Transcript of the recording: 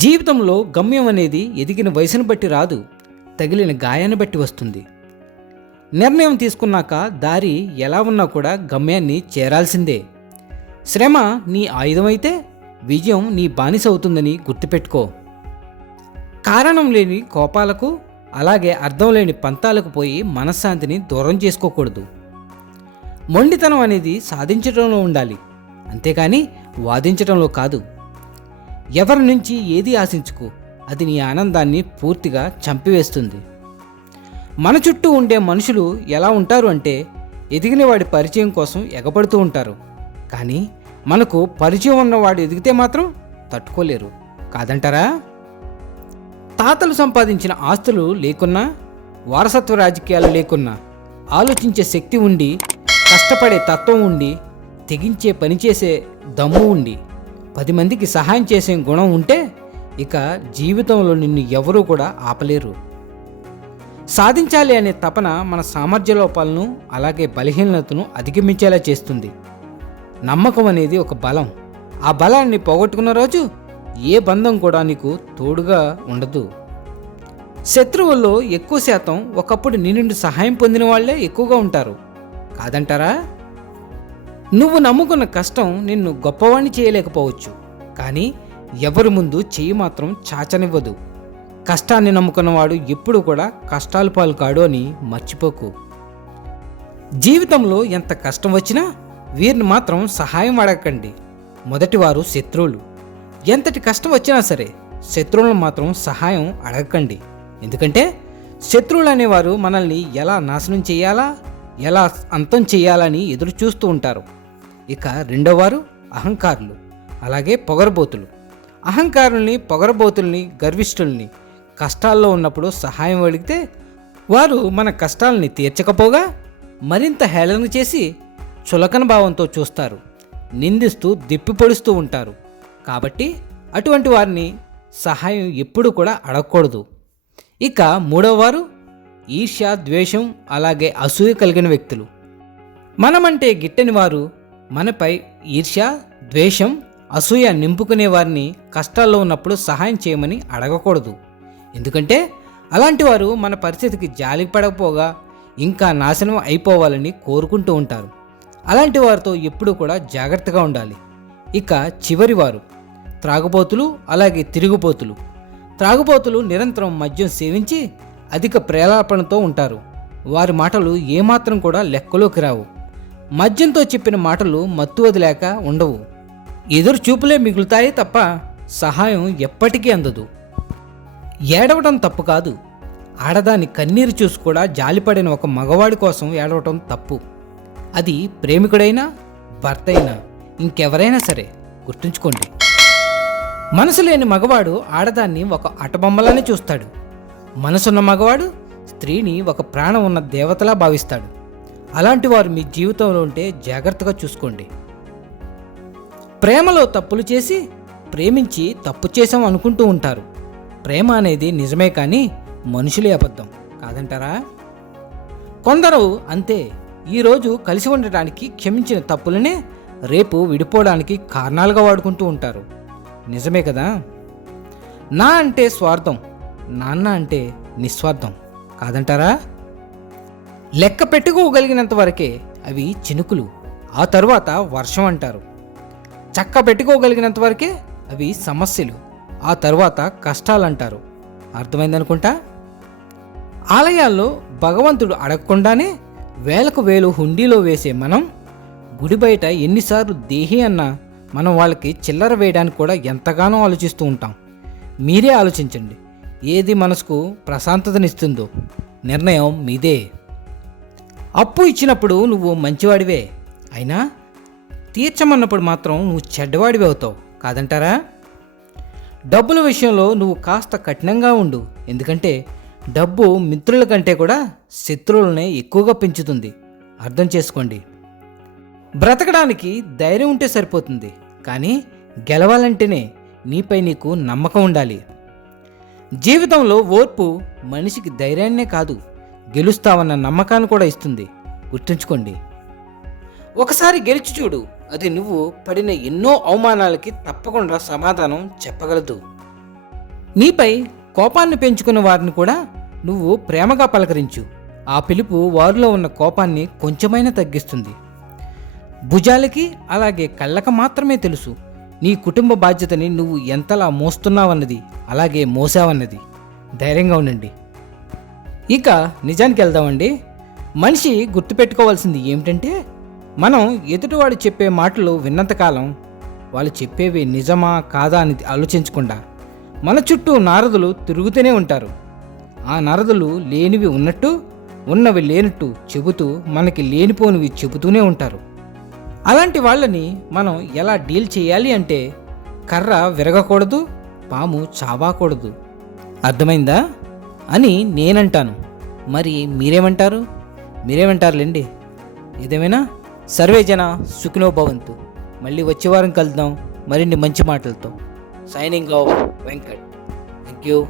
జీవితంలో గమ్యం అనేది ఎదిగిన వయసును బట్టి రాదు, తగిలిన గాయాన్ని బట్టి వస్తుంది. నిర్ణయం తీసుకున్నాక దారి ఎలా ఉన్నా కూడా గమ్యాన్ని చేరాల్సిందే. శ్రమ నీ ఆయుధమైతే విజయం నీ బానిస అవుతుందని గుర్తుపెట్టుకో. కారణం లేని కోపాలకు, అలాగే అర్థం లేని పంతాలకు పోయి మనశ్శాంతిని దూరం చేసుకోకూడదు. మొండితనం అనేది సాధించడంలో ఉండాలి, అంతేకాని వాదించడంలో కాదు. ఎవరి నుంచి ఏది ఆశించుకో, అది నీ ఆనందాన్ని పూర్తిగా చంపివేస్తుంది. మన చుట్టూ ఉండే మనుషులు ఎలా ఉంటారు అంటే, ఎదిగిన వాడి పరిచయం కోసం ఎగపడుతూ ఉంటారు. కానీ మనకు పరిచయం ఉన్నవాడు ఎదిగితే మాత్రం తట్టుకోలేరు, కాదంటారా? తాతలు సంపాదించిన ఆస్తులు లేకున్నా, వారసత్వ రాజకీయాలు లేకున్నా, ఆలోచించే శక్తి ఉండి, కష్టపడే తత్వం ఉండి, తెగించే పనిచేసే దమ్ము ఉండి, 10 మందికి సహాయం చేసే గుణం ఉంటే ఇక జీవితంలో నిన్ను ఎవరూ కూడా ఆపలేరు. సాధించాలి అనే తపన మన సామర్థ్య లోపాలను, అలాగే బలహీనతను అధిగమించేలా చేస్తుంది. నమ్మకం అనేది ఒక బలం. ఆ బలాన్ని పోగొట్టుకున్న రోజు ఏ బంధం కూడా నీకు తోడుగా ఉండదు. శత్రువుల్లో ఎక్కువ శాతం ఒకప్పుడు నీ నుండి సహాయం పొందిన వాళ్లే ఎక్కువగా ఉంటారు, కాదంటారా? నువ్వు నమ్ముకున్న కష్టం నిన్ను గొప్పవాణ్ణి చేయలేకపోవచ్చు, కానీ ఎవరి ముందు చెయ్యి మాత్రం చాచనివ్వదు. కష్టాన్ని నమ్ముకున్నవాడు ఎప్పుడు కూడా కష్టాలు పాలు కాడు అని మర్చిపోకు. జీవితంలో ఎంత కష్టం వచ్చినా వీరిని మాత్రం సహాయం అడగకండి. మొదటివారు శత్రువులు. ఎంతటి కష్టం వచ్చినా సరే శత్రువులను మాత్రం సహాయం అడగకండి. ఎందుకంటే శత్రువులు అనేవారు మనల్ని ఎలా నాశనం చేయాలా, ఎలా అంతం చేయాలని ఎదురు చూస్తూ ఉంటారు. ఇక రెండోవారు అహంకారులు, అలాగే పొగరబోతులు. అహంకారుల్ని, పొగరబోతుల్ని, గర్విష్ఠుల్ని కష్టాల్లో ఉన్నప్పుడు సహాయం అడిగితే వారు మన కష్టాలని తీర్చకపోగా మరింత హేళన చేసి చులకన భావంతో చూస్తారు, నిందిస్తూ దిప్పిపొడుస్తూ ఉంటారు. కాబట్టి అటువంటి వారిని సహాయం ఎప్పుడు కూడా అడగకూడదు. ఇక మూడవవారు ఈర్ష్య, ద్వేషం, అలాగే అసూయ కలిగిన వ్యక్తులు. మనమంటే గిట్టని వారు మనపై ఈర్ష్య, ద్వేషం, అసూయ నింపుకునే వారిని కష్టాల్లో ఉన్నప్పుడు సహాయం చేయమని అడగకూడదు. ఎందుకంటే అలాంటి వారు మన పరిస్థితికి జాలికి పడకపోగా ఇంకా నాశనం అయిపోవాలని కోరుకుంటూ ఉంటారు. అలాంటి వారితో ఎప్పుడూ కూడా జాగ్రత్తగా ఉండాలి. ఇక చివరివారు త్రాగుబోతులు, అలాగే తిరుగుబోతులు. త్రాగుబోతులు నిరంతరం మద్యం సేవించి అధిక ప్రేలాపనతో ఉంటారు. వారి మాటలు ఏమాత్రం కూడా లెక్కలోకి రావు. మద్యంతో చెప్పిన మాటలు మత్తు వదిలేక ఉండవు. ఎదురు చూపులే మిగులుతాయి తప్ప సహాయం ఎప్పటికీ అందదు. ఏడవటం తప్పు కాదు. ఆడదాని కన్నీరు చూసి కూడా జాలిపడిన ఒక మగవాడి కోసం ఏడవటం తప్పు. అది ప్రేమికుడైనా, భర్త అయినా, ఇంకెవరైనా సరే గుర్తుంచుకోండి. మనసు లేని మగవాడు ఆడదాన్ని ఒక అటబొమ్మలానే చూస్తాడు. మనసున్న మగవాడు స్త్రీని ఒక ప్రాణం ఉన్న దేవతలా భావిస్తాడు. అలాంటి వారు మీ జీవితంలో ఉంటే జాగ్రత్తగా చూసుకోండి. ప్రేమలో తప్పులు చేసి ప్రేమించి తప్పు చేసాం అనుకుంటూ ఉంటారు. ప్రేమ అనేది నిజమే, కానీ మనుషులే అబద్ధం, కాదంటారా? కొందరు అంతే, ఈరోజు కలిసి ఉండటానికి క్షమించిన తప్పులనే రేపు విడిపోవడానికి కారణాలుగా వాడుకుంటూ ఉంటారు. నిజమే కదా? నా అంటే స్వార్థం, నాన్న అంటే నిస్వార్థం, కాదంటారా? లెక్క పెట్టుకోగలిగినంత వరకే అవి చినుకులు, ఆ తరువాత వర్షం అంటారు. చక్క పెట్టుకోగలిగినంత వరకే అవి సమస్యలు, ఆ తరువాత కష్టాలంటారు. అర్థమైందనుకుంటా. ఆలయాల్లో భగవంతుడు అడగకుండానే వేలకు వేలు హుండీలో వేసే మనం గుడి బయట ఎన్నిసార్లు దేహి అన్నా మనం వాళ్ళకి చిల్లర వేయడానికి కూడా ఎంతగానో ఆలోచిస్తూ ఉంటాం. మీరే ఆలోచించండి, ఏది మనసుకు ప్రశాంతతనిస్తుందో. నిర్ణయం మీదే. అప్పు ఇచ్చినప్పుడు నువ్వు మంచివాడివే, అయినా తీర్చమన్నప్పుడు మాత్రం నువ్వు చెడ్డవాడివి అవుతావు, కాదంటారా? డబ్బుల విషయంలో నువ్వు కాస్త కఠినంగా ఉండు. ఎందుకంటే డబ్బు మిత్రుల కంటే కూడా శత్రువులనే ఎక్కువగా పెంచుతుంది. అర్థం చేసుకోండి. బ్రతకడానికి ధైర్యం ఉంటే సరిపోతుంది, కానీ గెలవాలంటేనే నీపై నీకు నమ్మకం ఉండాలి. జీవితంలో ఓర్పు మనిషికి ధైర్యాన్నే కాదు, గెలుస్తావన్న నమ్మకాన్ని కూడా ఇస్తుంది. గుర్తుంచుకోండి. ఒకసారి గెలిచి చూడు, అది నువ్వు పడిన ఎన్నో అవమానాలకి తప్పకుండా సమాధానం చెప్పగలదు. నీపై కోపాన్ని పెంచుకున్న వారిని కూడా నువ్వు ప్రేమగా పలకరించు. ఆ పిలుపు వారిలో ఉన్న కోపాన్ని కొంచెమైనా తగ్గిస్తుంది. భుజాలకి అలాగే కళ్ళకి మాత్రమే తెలుసు నీ కుటుంబ బాధ్యతని నువ్వు ఎంతలా మోస్తున్నావన్నది, అలాగే మోసావన్నది. ధైర్యంగా ఉండండి. ఇక నిజానికి వెళ్దామండి. మనిషి గుర్తుపెట్టుకోవాల్సింది ఏమిటంటే, మనం ఎదుటివాడు చెప్పే మాటలు విన్నంతకాలం వాళ్ళు చెప్పేవి నిజమా కాదా అని ఆలోచించకుండా మన చుట్టూ నారదులు తిరుగుతూనే ఉంటారు. ఆ నారదులు లేనివి ఉన్నట్టు, ఉన్నవి లేనట్టు చెబుతూ మనకి లేనిపోనివి చెబుతూనే ఉంటారు. అలాంటి వాళ్ళని మనం ఎలా డీల్ చేయాలి అంటే, కర్ర విరగకూడదు, పాము చావకూడదు. అర్థమైందా అని నేనంటాను. మరి మీరేమంటారులేండి. ఏదేమైనా సర్వే జన సుఖినో భవంతు. మళ్ళీ వచ్చే వారం కలుద్దాం మరిన్ని మంచి మాటలతో. Signing off Venkat. Thank you.